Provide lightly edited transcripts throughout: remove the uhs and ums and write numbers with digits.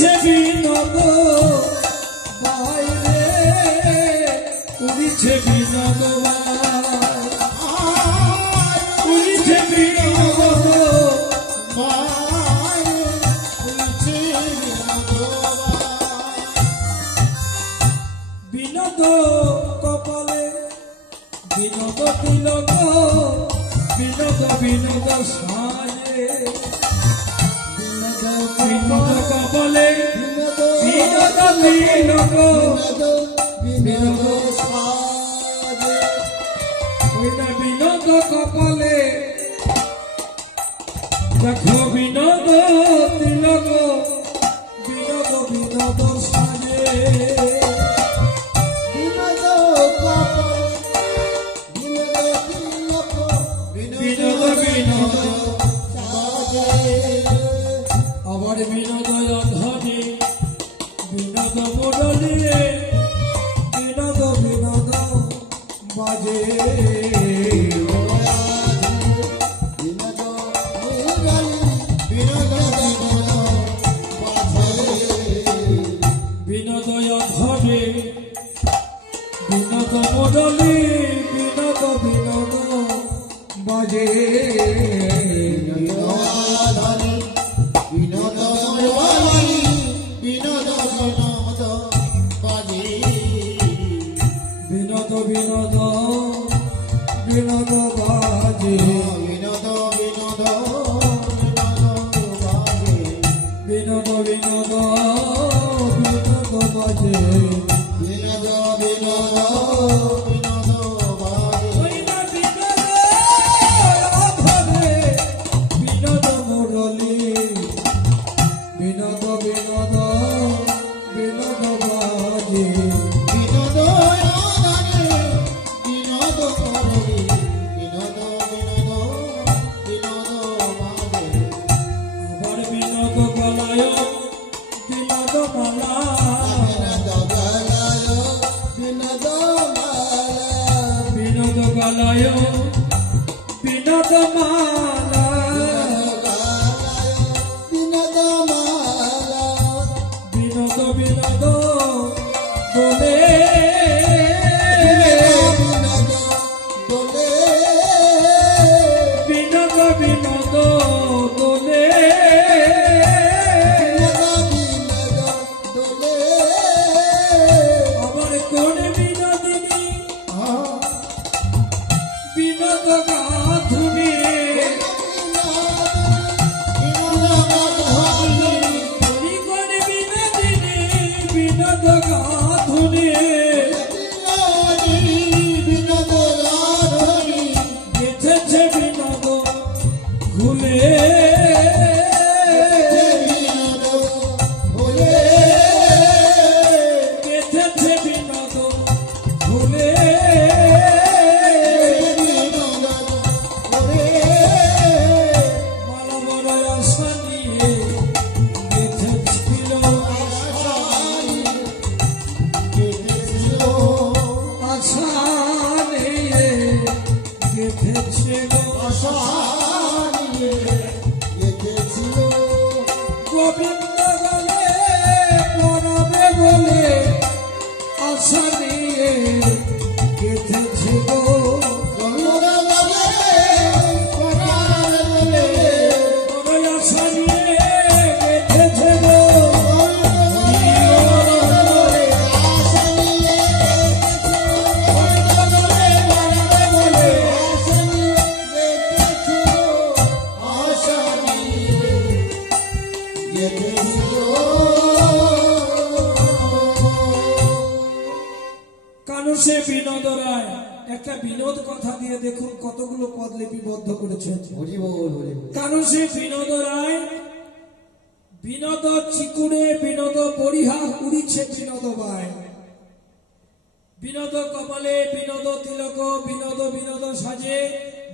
উড়িছে বিনোদ বাইরে উড়িছে বিনোদ উড়িছে বিনোদ বিনোদ কপালে বিনোদ তিলক বিনোদ বিনোদ সাজে বিনোদ কপালে বিনোদ তিলক বিনোদ সাজে ওইটা বিনোদ কপালে দেখো বিনোদ তিলক বিনোদ বিনোদ সাজে আবার বিনোদ ধনে বিনোদ মোড়লে বিনোদ বিনোদ বাজে বিনোদ ধনে বিনোদ মোড়লে বিনোদ বিনোদ বাজে বিনোদ বিনোদ বিনোদ বাজে বিনোদ বিনোদ বিনোদ বিনোদ বিনোদ বাজে বিনোদ বিনোদ বিনোদ মুরলী বিনোদ বিনোদ বিনোদ বাজে বিনোদ বিনোদ মুরলী বিনোদ বিনোদ বিনোদ বাজে আবার বিনোদ গলায় বিনোদ মালা বিনোদ গলায় বিনোদ মালা বিনোদ মালা বিনোদ মালা বিনোদ বিনোদ বলে বিনোদ বিনোদ বলে আবার কোন বিনোদিনী বিনোদ গাথুনি কোন বিনোদিনী বিনোদ গাথুনি বিনোদ গাথুনি গেথেছে বিনোদ ভুলে গেথেছে বিনোদ ভুলে গোবিন্দ বলে পরবে বলে আশা নিয়ে গেঁথেছিল গোবিন্দ বলে পরবে বলে আশা নিয়ে গেঁথেছিল কানুষে বিনোদ রায় একটা বিনোদ কথা দিয়ে দেখুন কতগুলো পদ লিপিবদ্ধ করেছে কানুষে বিনোদ রায় বিনোদ চিকুড়ে বিনোদ পরিহা উড়িছে বিনোদ বায় বিনোদ কপালে বিনোদ তিলক বিনোদ বিনোদ সাজে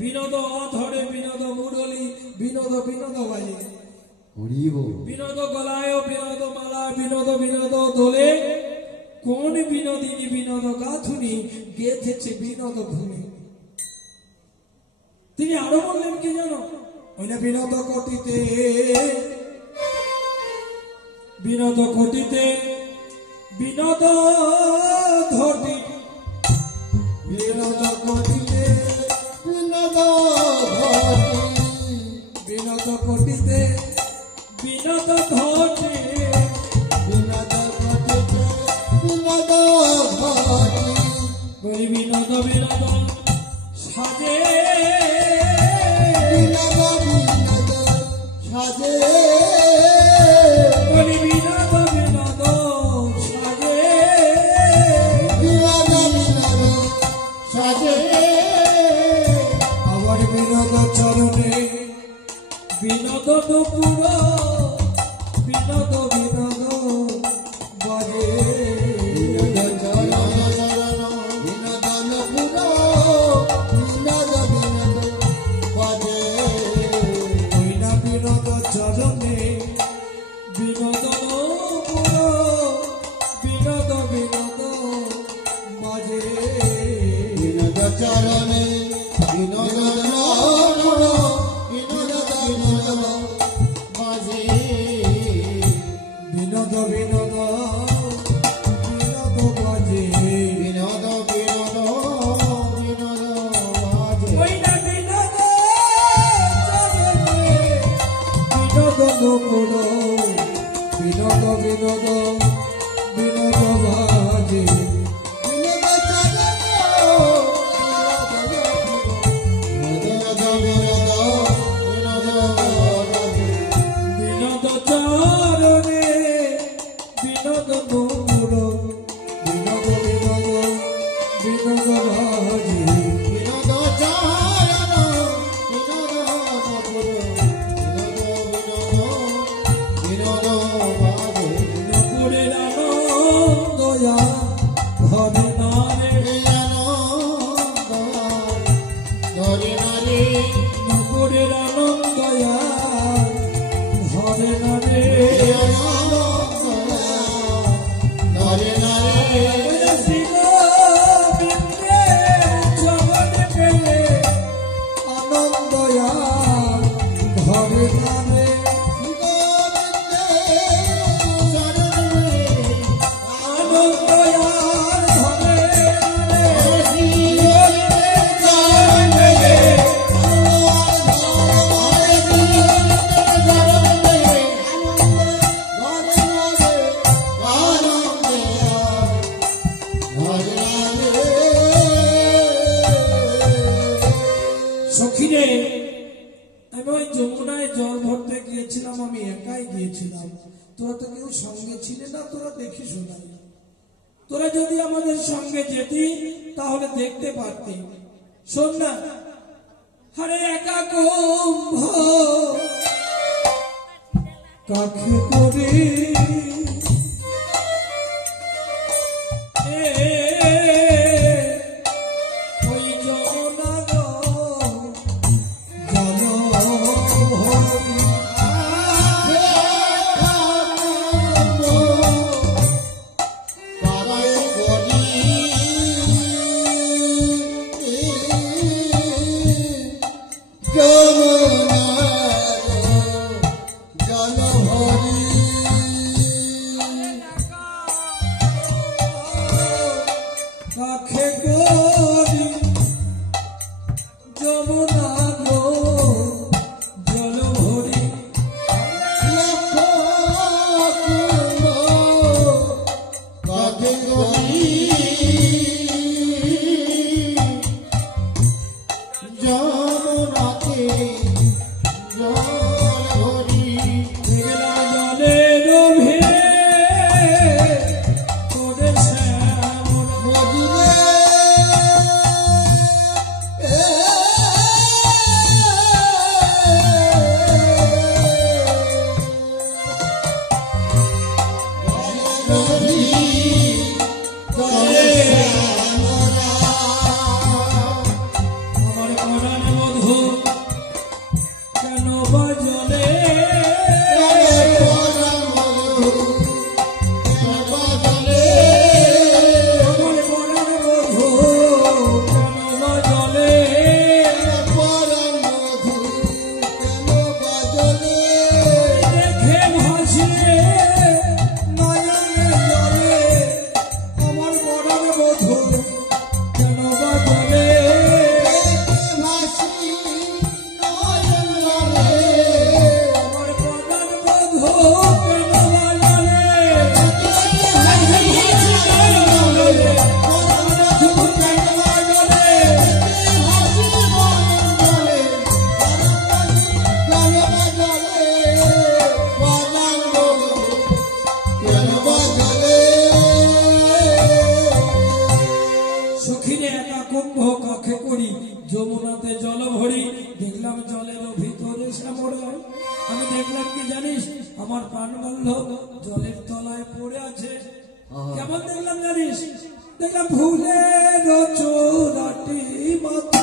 বিনোদ অধরে বিনোদ মুরলী বিনোদ বিনোদ বাজে বিনোদ গলায় বিনোদ মালা বিনোদ বিনোদ দোলে কোন বিনোদিনী বিনোদ গাথুনি গেথেছে বিনোদ ভূমি তিনি আরো বললেন কি জানো ওই না বিনোদ কটিতে বিনোদ ঘটিতে বিনোদ ঘটি বিনোদ ঘটিতে বিনোদ ঘটি বিনোদ ঘটিতে বিনোদ ঘটে বিনোদ ঘটিতে বিনোদ ঘটি বলি বিনোদ বিনোদ সাজে বিনোদ বিনোদ সাজে বলি বিনোদ বিনোদ সাজে বিনোদ বিনোদ সাজে আমার বিনোদ চরণে বিনোদ দুপুর বিনোদ বিনোদ বাজে বিনোদ চরণ বিনোদন পুর বিনোদ বিনোদ বাজে কইনা বিনোদ চরণে বিনোদ বিনোদ বিনোদ বাজে বিনোদ চরণে বিনোদন পুর বিনোদ বিনোদ বাজে বিনোদ বিনোদ বিনোদ বাজে বিনোদ বিনোদ বিনোদ বাজে কইনা বিনোদ চরণে বিনোদ দুপুর বিনোদ বিনোদ বিনোদ বাজে বিনোদ চরণে বিনোদ বিনোদ বিনোদ বিনোদ বিনোদ চরণে বিনোদ বিনোদ বিনোদ বাজে বিনোদ চরণ বিনোদ পুর বিনোদ বাজে নপুরের আনন্দয়া ধরে নারে ধরে নারে নপুরের আনন্দয়া ধরে নারে ধরে নারে শিব বিন্দে জগৎ পেলে আনন্দয়া ধরে নারে আনন্দয়া ধরে সখিরে আমি ওই যমুনায় জল ভরতে গিয়েছিলাম, আমি একাই গিয়েছিলাম, তোরা তো কেউ সঙ্গে ছিলে না, তোরা দেখি শোনাই। তোরা যদি আমাদের সঙ্গে যেতি তাহলে দেখতে পারতি। শোন না, আরে একা কুম্ভ কাকে করে ওই যমুনা কাকে করি যমুনা গো জল ভরি মেঘলা জলে ডুবে তোরে শ্যামল আমার পরাণ মধু কেন বাজলে আমার পরাণ মধু কেন বাজলে দেখে ভাসে যমুনাতে জল ভরি, দেখলাম জলের ভিতরে শ্যামরায়। আমি দেখলাম কি জানিস, আমার প্রাণবল্লভ জলের তলায় পড়ে আছে। কেমন দেখলাম জানিস, দেখলাম ফুলের চূড়াটি মাথা,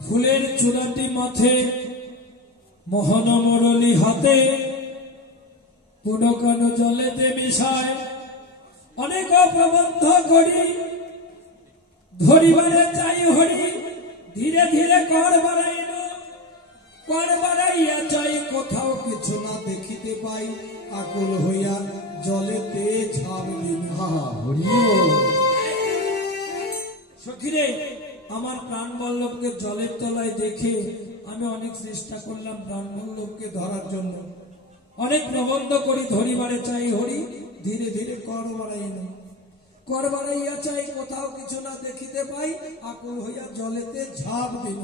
ফুলের চূড়াটি মাথে, মোহন মুরলী হাতে, পুনকানো জলেতে মিশায়। অনেক প্রবন্ধ করি, ধরিবারে চাই হরি, ধীরে ধীরে কর বাড়াইল, কর বাড়াইয়া চাই, কোথাও কিছু না দেখিতে পাই, আকুল হইয়া জলেতে ঝাঁপ দিল। সখীরে, আমার প্রাণবল্লভকে জলের তলায় দেখে আমি অনেক চেষ্টা করলাম প্রাণবল্লভকে ধরার জন্য। অনেক প্রবন্ধ করি, ধরিবারে চাই হরি, ধীরে ধীরে কর বাড়াইল, কর বাড়াইয়া চাই, কোথাও কিছু না দেখিতে পাই, আকুল হইয়া জলেতে ঝাঁপ দিল।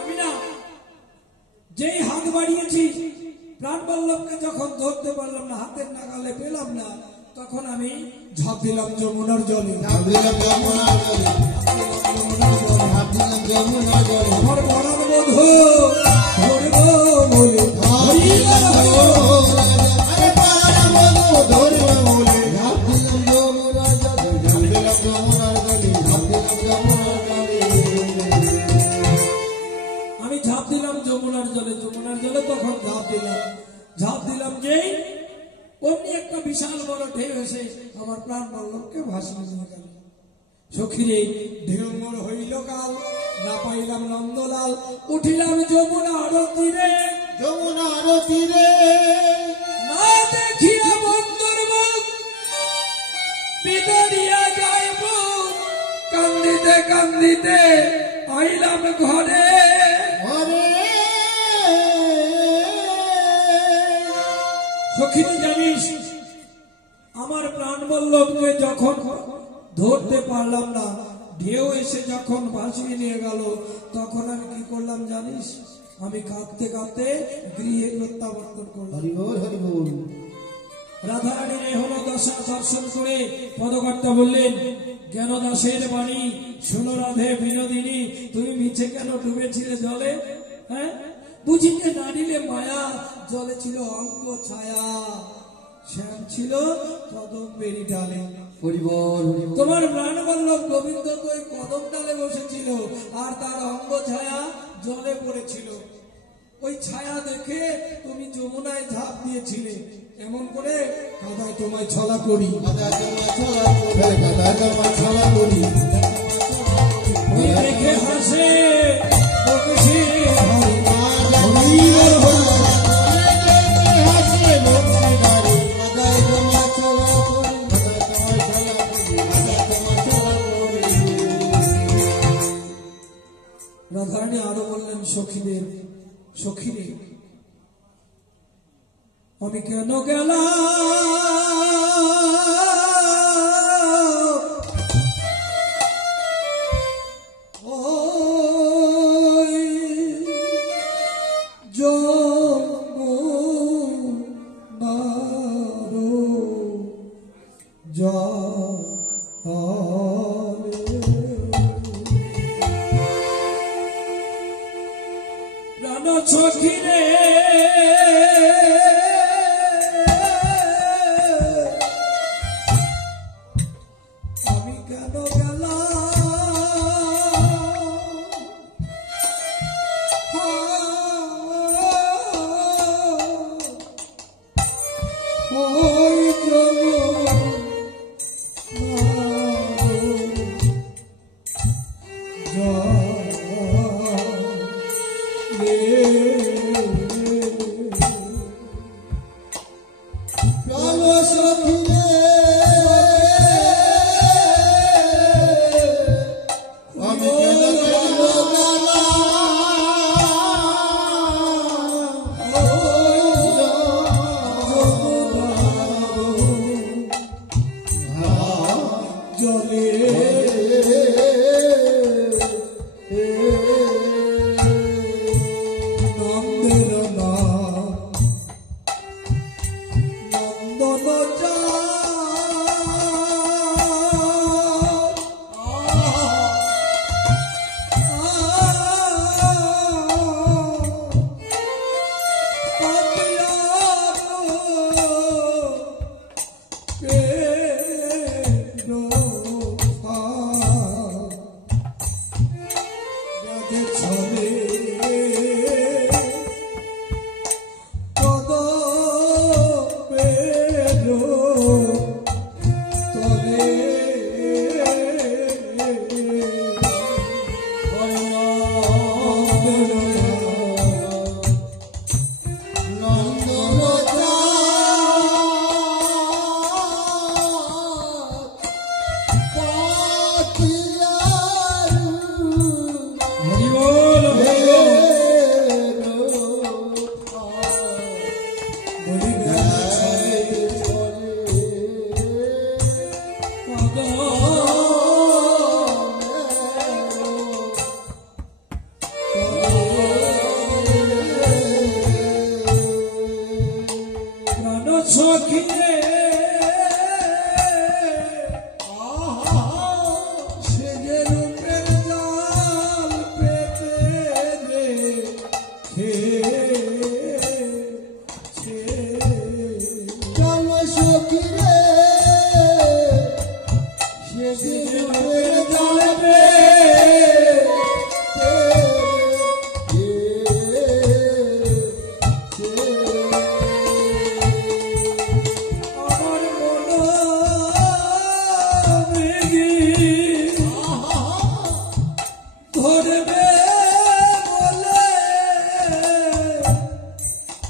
আমি না যেই হাত বাড়িয়েছি, প্রাণবল্লভকে যখন ধরতে পারলাম না, হাতের নাগালে পেলাম না, তখন আমি ঝাঁপ দিলাম যমুনার জলে। আমার মরার বধূ ধরব বলে, আমি ঝাঁপ দিলাম যমুনার জলে। যমুনার জলে তখন ঝাঁপ দিলাম যেই অমনি একটা বিশাল বড় ঢেউ এসে আমার প্রাণবল্লভকে ভাসিয়ে নিয়ে গেল। সখীরে, ঢেউ মোর হইল কাল, না পাইলাম নন্দলাল, উঠিলাম যমুনার তীরে। যমুনার তীরে না দেখিয়া বন্ধুর মুখ, বিদরিয়া যাইব, কান্দিতে কান্দিতে আইলাম ঘরে। সখীরে, জানিস আমার প্রাণবল্লভকে যখন ধরতে পারলাম না, ঢেউ এসে যখন ভাসিয়ে নিয়ে গেল, তখন আমি কি করলাম জানিস, আমি কাঁদতে কাঁদতে গৃহে প্রত্যাবর্তন করলাম। রাধারানীর এহন দশা দর্শন করে পদকর্তা বললেন, জ্ঞান দাসের বাণী শোনো রাধে বিনোদিনী, তুমি মিছে কেন ডুবেছিলে জলে? হ্যাঁ, বুঝিতে না দিলে মায়া, জলে ছিল অঙ্গ ছায়া, শ্যাম ছিল কদম্বেরি ডালে। তোমার প্রাণবল্লভ গোবিন্দ তো ওই কদম ডালে বসেছিল, আর তার অঙ্গ ছায়া জলে পড়েছিল। ওই ছায়া দেখে তুমি যমুনায় ঝাঁপ দিয়েছিলে। এমন করে কাদায় তোমায় ছলা করি, দেখে হাসে রাধারানী। আরো বললেন, সখীরে, আমি কেন গেলাম ওই যমুনার জলে প্রাণ সখী রে আমি কেন গেলাম ওই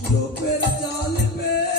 রূপের জাল পে